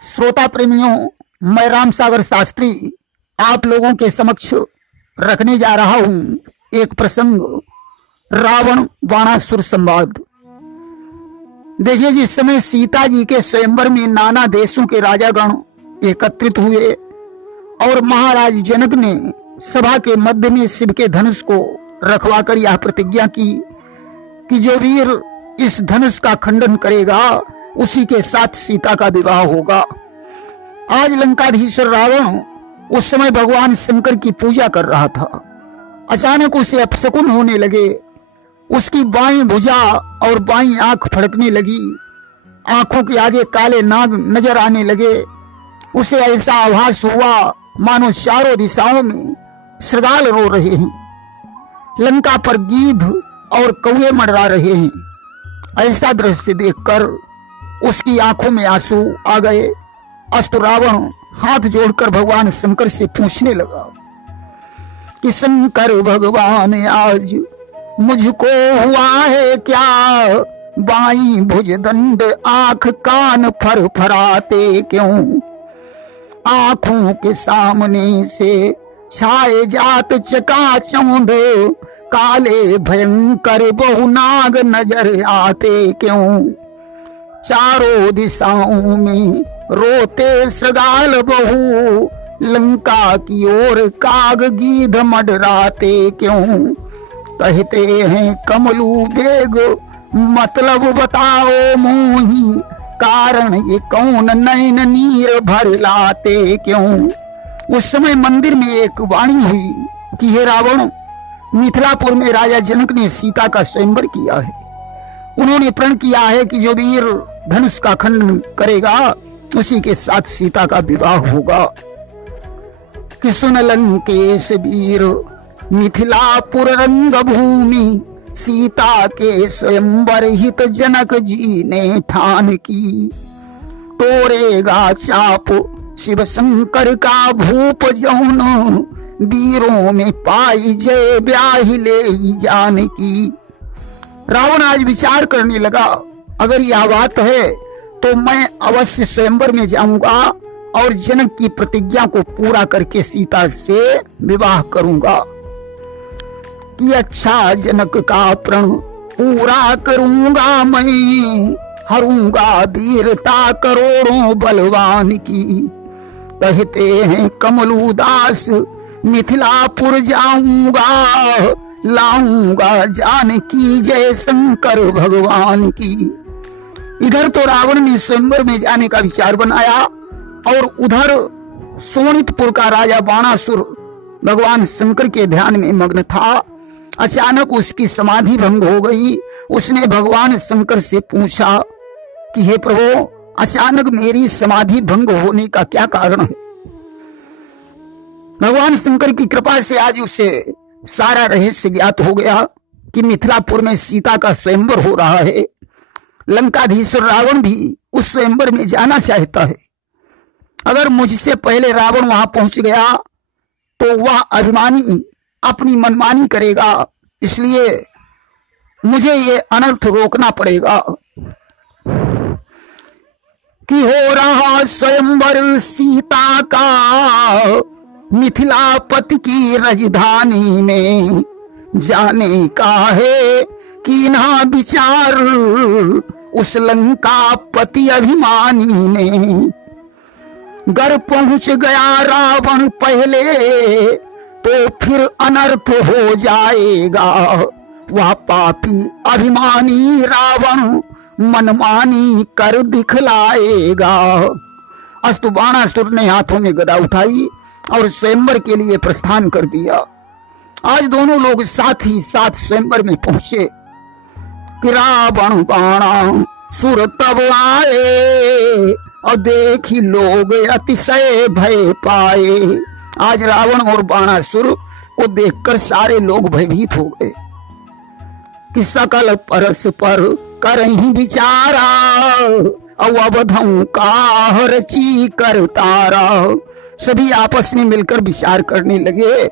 श्रोता प्रेमियों, मैं राम सागर शास्त्री आप लोगों के समक्ष रखने जा रहा हूं एक प्रसंग, रावण बाणासुर संवाद। देखिए, जिस समय सीता जी के स्वयंवर में नाना देशों के राजागण एकत्रित हुए और महाराज जनक ने सभा के मध्य में शिव के धनुष को रखवाकर यह प्रतिज्ञा की कि जो वीर इस धनुष का खंडन करेगा उसी के साथ सीता का विवाह होगा। आज लंकाधीश्वर रावण उस समय भगवान शंकर की पूजा कर रहा था। अचानक उसे अपशकुन होने लगे। उसकी बाईं भुजा और बाईं आंख फड़कने लगी। आंखों के आगे काले नाग नजर आने लगे। उसे ऐसा आभास हुआ मानो चारों दिशाओं में श्रृगाल रो रहे हैं, लंका पर गीध और कौवे मंडरा रहे हैं। ऐसा दृश्य देखकर उसकी आंखों में आंसू आ गए। अस्तु रावण हाथ जोड़कर भगवान शंकर से पूछने लगा कि शंकर भगवान, आज मुझको हुआ है क्या? बाईं भुज दंड आंख कान फरफराते क्यों? आंखों के सामने से छाए जात चकाचौंध, काले भयंकर बहुनाग नजर आते क्यों? चारों दिशाओं में रोते श्रृगाल बहु, लंका की ओर काग गीध मडराते क्यों? कहते हैं कमलू बेग, मतलब बताओ मोही, कारण ये कौन नैन नीर भर लाते क्यों? उस समय मंदिर में एक वाणी हुई कि हे रावण, मिथिलापुर में राजा जनक ने सीता का स्वयंवर किया है। उन्होंने प्रण किया है कि जो वीर धनुष का खंडन करेगा उसी के साथ सीता का विवाह होगा। कि सुन लंकेश वीर मिथिलापुर रंग भूमि, सीता के स्वयंवर हित जनक जी ने ठान की। तोड़ेगा चाप शिव शंकर का भूप जौन, वीरों में पाई जय ब्याही ले जान की। रावण आज विचार करने लगा, अगर यह बात है तो मैं अवश्य स्वयंवर में जाऊंगा और जनक की प्रतिज्ञा को पूरा करके सीता से विवाह करूंगा। कि अच्छा जनक का प्रण पूरा करूंगा मैं, हरूंगा वीरता करोड़ों बलवान की। कहते हैं कमलू दास मिथिलापुर जाऊंगा, लाऊंगा जानकी जय शंकर भगवान की। इधर तो रावण ने स्वयंवर में जाने का विचार बनाया और उधर सोनितपुर का राजा बाणासुर भगवान शंकर के ध्यान में मग्न था। अचानक उसकी समाधि भंग हो गई। उसने भगवान शंकर से पूछा कि हे प्रभु, अचानक मेरी समाधि भंग होने का क्या कारण है? भगवान शंकर की कृपा से आज उसे सारा रहस्य ज्ञात हो गया कि मिथिलापुर में सीता का स्वयंवर हो रहा है। लंकाधीश्वर रावण भी उस स्वयंवर में जाना चाहता है। अगर मुझसे पहले रावण वहां पहुंच गया तो वह अभिमानी अपनी मनमानी करेगा, इसलिए मुझे ये अनर्थ रोकना पड़ेगा। कि हो रहा स्वयंवर सीता का मिथिलापति की राजधानी में, जाने का है कि ना विचार उस लंका पति अभिमानी ने। घर पहुंच गया रावण पहले तो फिर अनर्थ हो जाएगा। वह पापी अभिमानी रावण मनमानी कर दिखलाएगा। अस्तु बाणासुर ने हाथों में गदा उठाई और स्वयंवर के लिए प्रस्थान कर दिया। आज दोनों लोग साथ ही साथ स्वयंवर में पहुंचे कि रावण बाणासुर तब आए और देखी लोग अतिशय भय पाए। आज रावण और बाणासुर को देखकर सारे लोग भयभीत हो गए कि सकल परस्पर करहीं विचारा, अवधों का रची कर तारा। सभी आपस में मिलकर विचार करने लगे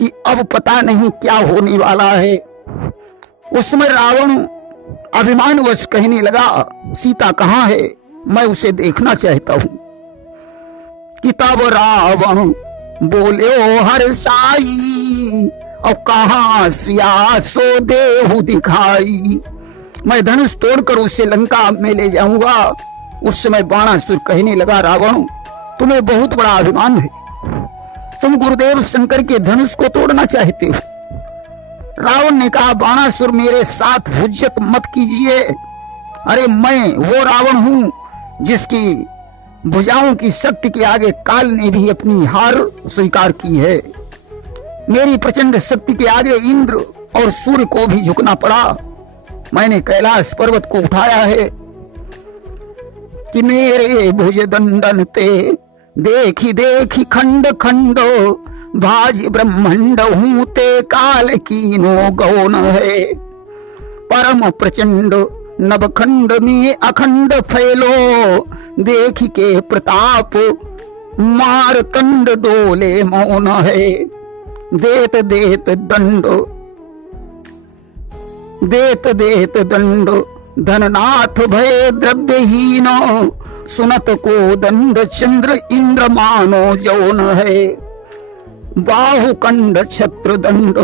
कि अब पता नहीं क्या होने वाला है। उस समय रावण अभिमानवश कहने लगा, सीता कहाँ है? मैं उसे देखना चाहता हूं। कि तब रावण बोले हर साई, और कहां सिया सो देहु दिखाई। मैं धनुष तोड़कर उसे लंका में ले जाऊंगा। उस समय बाणासुर कहने लगा, रावण तुम्हें बहुत बड़ा अभिमान है, तुम गुरुदेव शंकर के धनुष को तोड़ना चाहते हो। रावण ने कहा, बाणासुर मेरे साथ हुज्जत मत कीजिए। अरे मैं वो रावण हूं जिसकी भुजाओं की शक्ति के आगे काल ने भी अपनी हार स्वीकार की है। मेरी प्रचंड शक्ति के आगे इंद्र और सूर्य को भी झुकना पड़ा। मैंने कैलाश पर्वत को उठाया है कि मेरे भुज दंडन ते देखी देखी खंड खंड, भाज ब्रह्मंड हूं ते काल कीनो गौन है। परम प्रचंड नवखंड में अखंड फैलो, देख के प्रताप मारतंड डोले मौन है। देत देत दंड धननाथ भय द्रव्यहीन, सुनत को दंड चंद्र इंद्र मानो जौन है। बाहुकंड छत्र दंड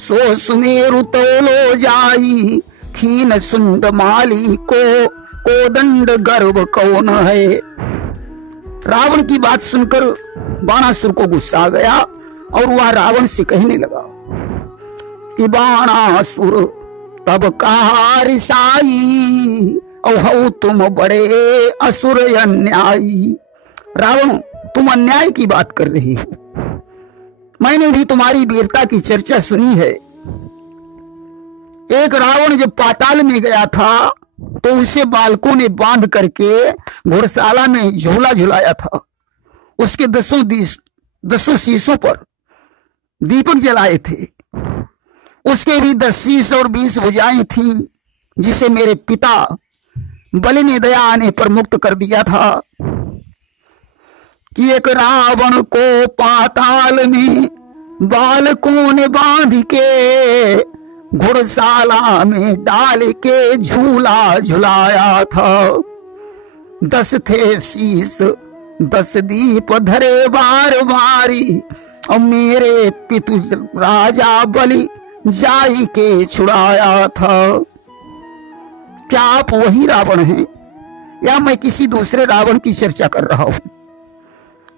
सो सुमेरु तोलो जाई, खीन सुंड माली को दंड गर्भ कौन है। रावण की बात सुनकर बाणासुर को गुस्सा आ गया और वह रावण से कहने लगा कि बाणासुर तब कहा रिसाई, और हो तुम बड़े असुर अन्यायी। रावण तुम अन्याय की बात कर रही हो, मैंने भी तुम्हारी वीरता की चर्चा सुनी है। एक रावण जब पाताल में गया था तो उसे बालकों ने बांध करके घोड़शाला में झूला झुलाया था। उसके दसों शीशों पर दीपक जलाए थे। उसके भी 10 शीश और 20 भुजाएं थीं, जिसे मेरे पिता बलि ने दया आने पर मुक्त कर दिया था। कि एक रावण को पाताल में बालकों ने बांध के घुड़शाला में डाल के झूला झुलाया था। 10 थे शीश 10 दीप धरे बार बारी, और मेरे पितु राजा बलि जाई के छुड़ाया था। क्या आप वही रावण हैं या मैं किसी दूसरे रावण की चर्चा कर रहा हूं?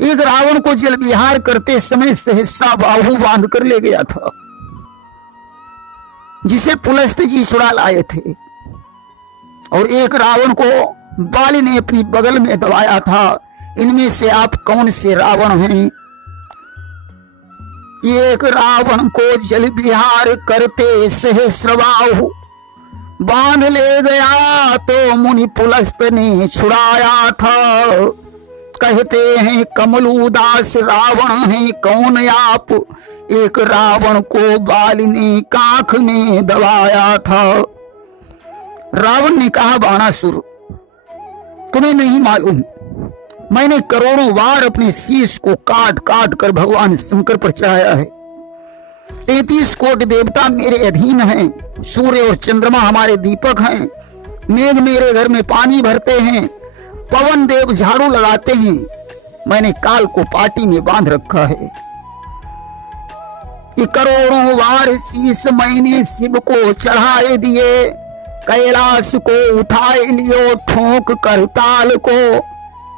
एक रावण को जल विहार करते समय सहस्रा बाहु बांध कर ले गया था, जिसे पुलस्त जी छुड़ा लाए थे। और एक रावण को बाली ने अपनी बगल में दबाया था। इनमें से आप कौन से रावण हैं? एक रावण को जल विहार करते सहस्रबाहु बांध ले गया, तो मुनि पुलस्त ने छुड़ाया था। कहते हैं कमलूदास रावण हैं कौन आप? एक रावण को बाली ने काख में दबाया था। रावण ने कहा, बाणासुर तुम्हें नहीं मालूम, मैंने करोड़ों बार अपने शीश को काट काट कर भगवान शंकर पर चढ़ाया है। 33 कोटि देवता मेरे अधीन हैं, सूर्य और चंद्रमा हमारे दीपक हैं, मेघ मेरे घर में पानी भरते हैं, पवन देव झाड़ू लगाते हैं। मैंने काल को पाटी में बांध रखा है। कि करोड़ों बार शीश मैंने शिव को चढ़ाए दिए, कैलाश को उठाए लियो ठोक कर ताल को।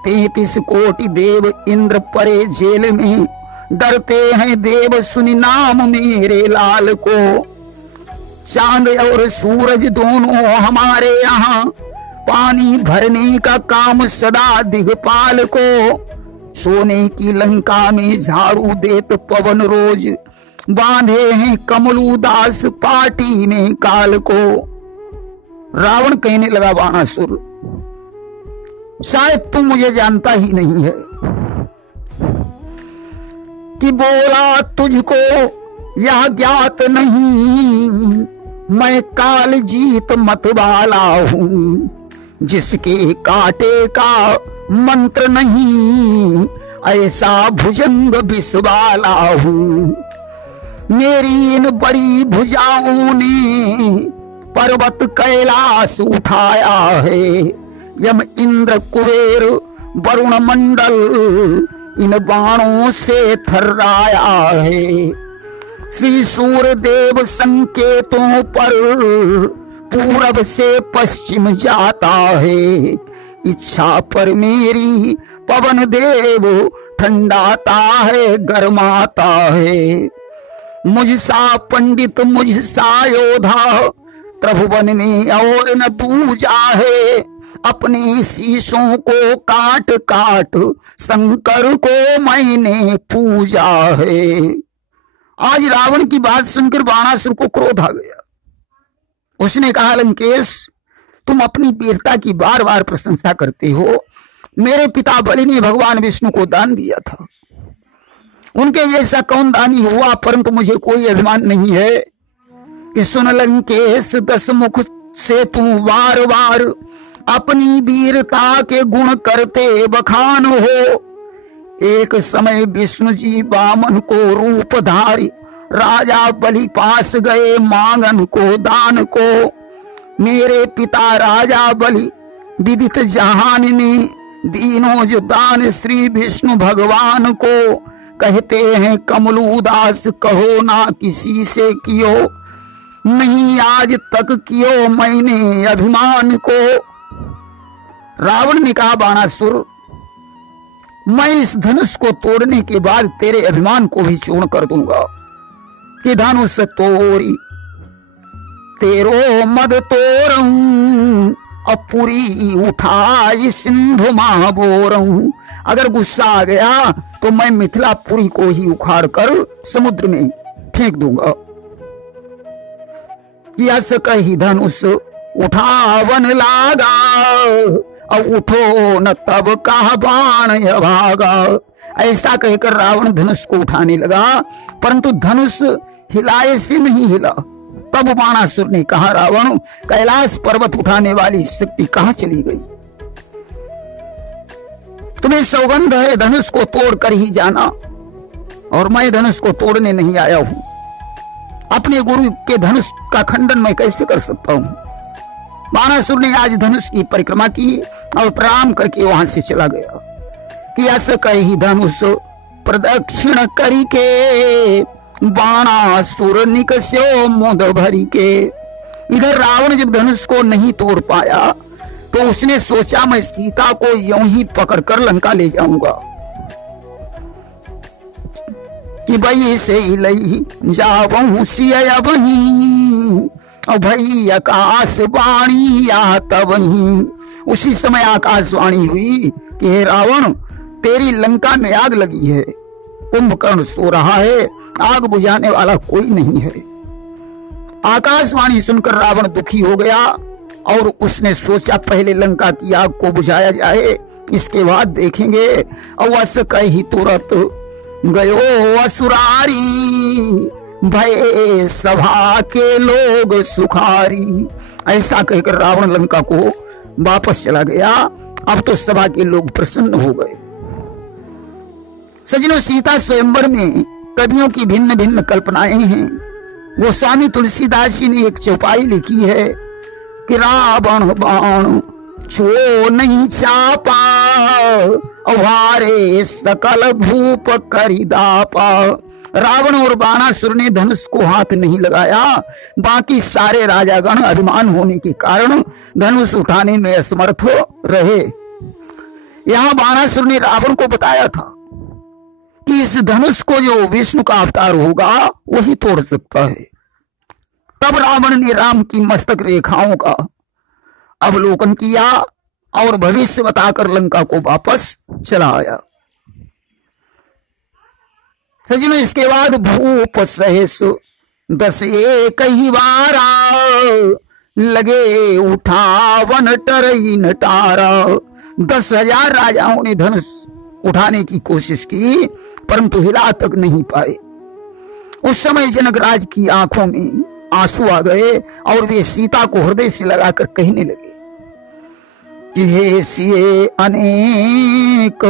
33 कोटि देव इंद्र परे जेल में, डरते हैं देव सुनि नाम मेरे लाल को। चांद और सूरज दोनों हमारे यहाँ, पानी भरने का काम सदा दिगपाल को। सोने की लंका में झाड़ू देत पवन रोज, बांधे हैं कमलूदास पाटी में काल को। रावण कहने लगा, बाणासुर शायद तुम मुझे जानता ही नहीं है। कि बोला तुझको यह ज्ञात नहीं, मैं काल जीत मत वाला हूं, जिसके कांटे का मंत्र नहीं, ऐसा भुजंग विष वाला हूं। मेरी इन बड़ी भुजाओं ने पर्वत कैलाश उठाया है। यम इंद्र कुबेर वरुण मंडल इन बाणों से थर्राया है। श्री सूर्यदेव संकेतों पर पूरब से पश्चिम जाता है। इच्छा पर मेरी पवन देव ठंडाता है, गरमाता है। मुझसा पंडित मुझसा योधा त्रिभुवन में और न दूजा है। अपनी शीशों को काट काट शंकर को मैंने पूजा है। आज रावण की बात सुनकर बाणासुर को क्रोध आ गया। उसने कहा, लंकेश, तुम अपनी वीरता की बार बार प्रशंसा करते हो। मेरे पिता बलि ने भगवान विष्णु को दान दिया था। उनके जैसा कौन दानी हुआ, परंतु मुझे कोई अभिमान नहीं है कि सुन लंकेश, 10 मुख से तू बार बार अपनी वीरता के गुण करते बखान हो। एक समय विष्णु जी वामन को रूप धारी राजा बलि पास गए मांगन को दान को। मेरे पिता राजा बलि विदित जहान ने दीनों जो दान श्री विष्णु भगवान को। कहते हैं कमलू दास कहो ना किसी से कियो, नहीं आज तक कियो मैंने अभिमान को। रावण ने कहा, बाणासुर, मैं इस धनुष को तोड़ने के बाद तेरे अभिमान को भी चूर्ण कर दूंगा। कि धनुष तोड़ी तेरो मद तोड़ूं, अपुरी उठाई सिंधु महाबोरऊं। अगर गुस्सा आ गया तो मैं मिथिलापुरी को ही उखाड़ कर समुद्र में फेंक दूंगा। यस कही धनुष उठावन लागा, अब उठो न तब कहा बाण भागा। ऐसा कहकर रावण धनुष को उठाने लगा, परंतु धनुष हिलाए से नहीं हिला। तब बाणासुर ने कहा, रावण, कैलाश पर्वत उठाने वाली शक्ति कहां चली गई? तुम्हें सौगंध है धनुष को तोड़ कर ही जाना, और मैं धनुष को तोड़ने नहीं आया हूं। अपने गुरु के धनुष का खंडन मैं कैसे कर सकता हूं? बाणासुर ने आज धनुष की परिक्रमा की और प्रणाम करके वहां से चला गया। कि ऐसा कही धनुष प्रदक्षिण करी के, बाणासुर निकस्यो मोद भरी के। इधर रावण जब धनुष को नहीं तोड़ पाया तो उसने सोचा, मैं सीता को यूं ही पकड़कर लंका ले जाऊंगा। कि भई से लई जावहूं सिया वहीं, और भई आकाशवाणी या तवहीं। उसी समय आकाशवाणी हुई कि हे रावण, तेरी लंका में आग लगी है, कुंभकर्ण सो रहा है, आग बुझाने वाला कोई नहीं है। आकाशवाणी सुनकर रावण दुखी हो गया और उसने सोचा, पहले लंका की आग को बुझाया जाए, इसके बाद देखेंगे। अवस कही तुरंत गयो असुरारी, भय सभा के लोग सुखारी। ऐसा कहकर रावण लंका को वापस चला गया। अब तो सभा के लोग प्रसन्न हो गए। सजनों, सीता स्वयंवर में कवियों की भिन्न भिन्न कल्पनाएं हैं। गोस्वामी तुलसीदास जी ने एक चौपाई लिखी है कि रावण बाण छो नहीं चापा, अवारे सकल भूप करिदापा। रावण और बाणासुर ने धनुष को हाथ नहीं लगाया, बाकी सारे राजागण अभिमान होने के कारण धनुष उठाने में असमर्थ रहे। यहाँ बाणासुर ने रावण को बताया था कि इस धनुष को जो विष्णु का अवतार होगा वही तोड़ सकता है। तब रावण ने राम की मस्तक रेखाओं का अवलोकन किया और भविष्य बताकर लंका को वापस चला आया। सजनों, इसके बाद भूप सहेस 10 एक ही बारा, लगे उठावन टरई नटारा। 10,000 राजाओं ने धनुष उठाने की कोशिश की, परंतु हिला तक नहीं पाए। उस समय जनकराज की आंखों में आंसू आ गए और वे सीता को हृदय से लगाकर कहने लगे कि हे सिए, अनेक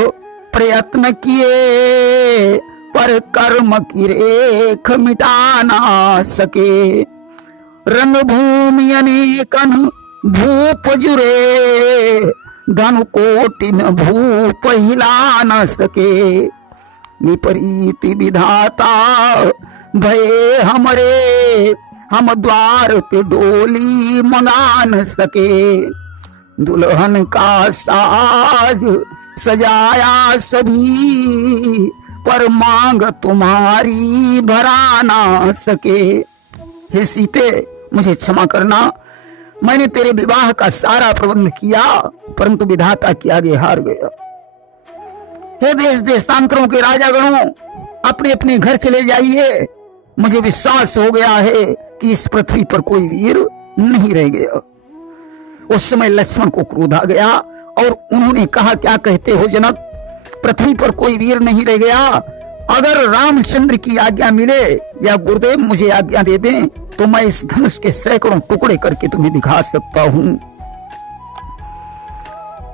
प्रयत्न किए, पर कर्म की रेख मिटा ना सके। रंगभूमि अनेकन भूप जुरे, धनु कोटि में भूप हिला न सके। विपरीत विधाता भये हमरे, हम द्वार पे डोली मंगा न सके। दुल्हन का साज सजाया सभी, पर मांग तुम्हारी भरा ना सके। हे सीते, मुझे क्षमा करना, मैंने तेरे विवाह का सारा प्रबंध किया, परंतु विधाता के आगे हार गया। हे देश देशांतरों के राजागणों, अपने अपने घर चले जाइए। मुझे विश्वास हो गया है कि इस पृथ्वी पर कोई वीर नहीं रह गया। उस समय लक्ष्मण को क्रोध आ गया और उन्होंने कहा, क्या कहते हो जनक, पृथ्वी पर कोई वीर नहीं रह गया? अगर रामचंद्र की आज्ञा मिले या गुरुदेव मुझे आज्ञा दे दें तो मैं इस धनुष के सैकड़ों टुकड़े करके तुम्हें दिखा सकता हूं।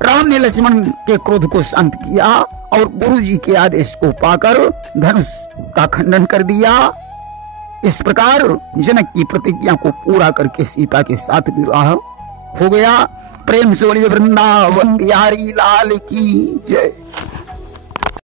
राम ने लक्ष्मण के क्रोध को शांत किया और गुरुजी के आदेश को पाकर धनुष का खंडन कर दिया। इस प्रकार जनक की प्रतिज्ञा को पूरा करके सीता के साथ विवाह हो गया। प्रेम से बोलिए वृंदावन बिहारी लाल की जय।